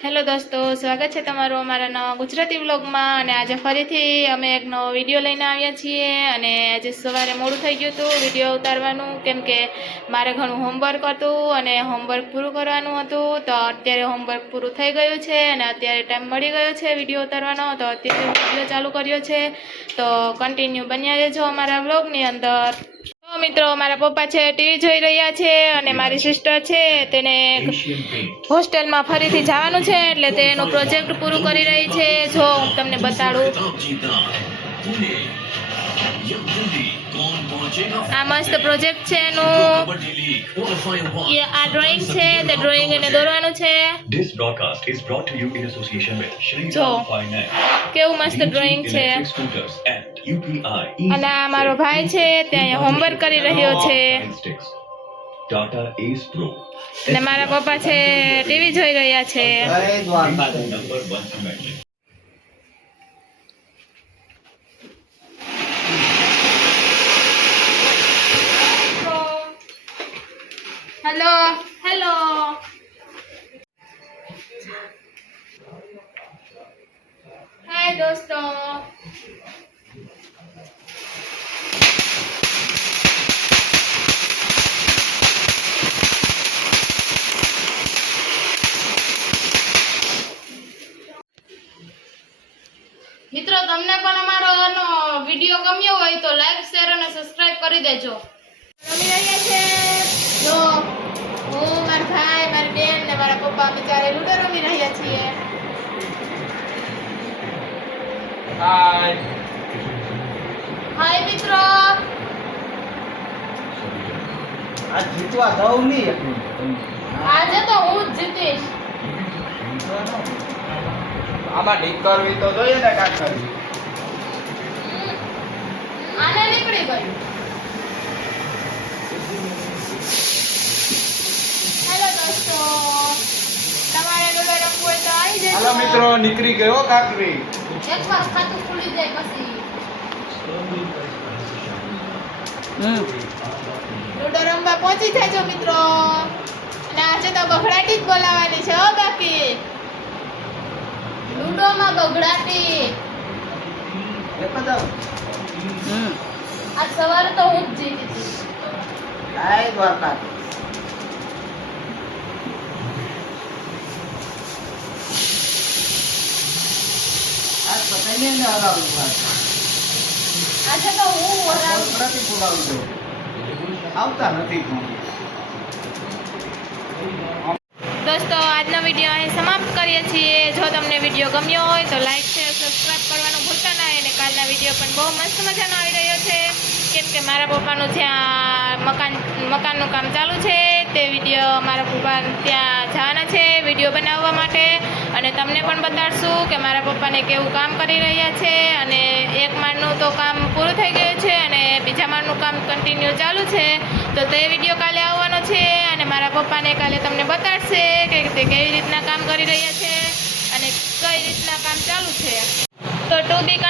Hello દોસ્તો, સ્વાગત છે તમારું અમારા નવા ગુજરાતી વ્લોગમાં। અને આજે ફરીથી અમે એક નવો વિડીયો લઈને આવ્યા છીએ। અને આજે સવારે મોડું થઈ ગયું હતું વિડીયો ઉતારવાનું, કેમ કે મારે ઘણું હોમવર્ક હતું અને હોમવર્ક પૂરું કરવાનું હતું। તો અત્યારે હોમવર્ક પૂરું થઈ ગયું છે અને અત્યારે ટાઈમ મળી ગયો છે વિડીયો ઉતારવાનો। તો અત્યારે વિડીયો ચાલુ કર્યો છે, તો કન્ટિન્યુ બન્યા રહેજો અમારા વ્લોગની અંદર। તો મિત્રો, મારા પપ્પા છે ટીવી જોઈ રહ્યા છે અને મારી સિસ્ટર છે તેને હોસ્ટેલમાં ફરીથી જવાનું છે, એટલે તેનું પ્રોજેક્ટ પૂરું કરી રહી છે। જો હું તમને બતાડું, આ મસ્ત પ્રોજેક્ટ છે એનું। આ ડ્રોઈંગ છે, તે ડ્રોઈંગ એને દોરવાનું છે। જો કેવું મસ્ત ડ્રોઈંગ છે। અને આ મારો ભાઈ છે તે અહીંયા હોમવર્ક કરી રહ્યો છે અને મારા પપ્પા છે ટીવી જોઈ રહ્યા છે। હેલો હેલો, હાય દોસ્તો। મિત્રો, તમને પણ અમારો વિડીયો ગમ્યો હોય તો લાઈક, શેર અને સબસ્ક્રાઇબ કરી દેજો। રમી રહ્યા છે જો હું, મારા ભાઈ, મારી બેન ને મારા પપ્પા બિચારે લૂડો રમી રહ્યા છીએ। હાય હાય મિત્રો, આ જીતવા દઉં નહીં આજે તો હું જ જીતીશ। આમાં ઢીક કરવી તો જોઈએ ને કાક કરવી આને નીકળી ગયું। હેલો દોસ્તો, તમારે લૂડો રમવું હોય તો આવી જજો। હાલો મિત્રો, નીકળી ગયો કાકરી। એકવાર ખાતું ખુલી જાય પછી લૂડો રમવા પહોંચી જાજો મિત્રો। અને આજે તો ગઘડાટી જ બોલાવવાની છે હો, બાકી લૂડોમાં ગઘડાટી। આજ સવારે તો હું જ જીતી હતી। હાય દ્વારકા। આજ પતાઈને ને હરાવું આજે તો હું હરાવું। પ્રતિ બોલાવું છું, આવતા નથી દોસ્તો, આજનો વિડીયો અહીં સમાપ્ત કરીએ છીએ। જો તમને વિડીયો ગમ્યો હોય તો લાઈક, શેર, સબસ્ક્રાઇબ કરવાનું ભૂલતા નહીં। અને કાલના વિડીયો પણ બહુ મસ્ત મજાનો આવી રહ્યો છે, કેમ કે મારા પપ્પાનું જ્યાં મકાનનું કામ ચાલુ છે તે વિડીયો મારા પપ્પા ત્યાં જવાના છે વિડીયો બનાવવા માટે। અને તમને પણ બતાડશું કે મારા પપ્પાને કેવું કામ કરી રહ્યા છે। અને એક માળનું તો કામ પૂરું થઈ ગયું છે અને બીજા માળનું કામ કન્ટિન્યુ ચાલુ છે, તો તે વિડીયો કાલે આવવાનો છે। અને મારા પપ્પાને કાલે તમને બતાડશે કે તે કેવી રીતના કામ કરી રહ્યા છે અને કઈ રીતના કામ ચાલુ છે। તો ટુ બી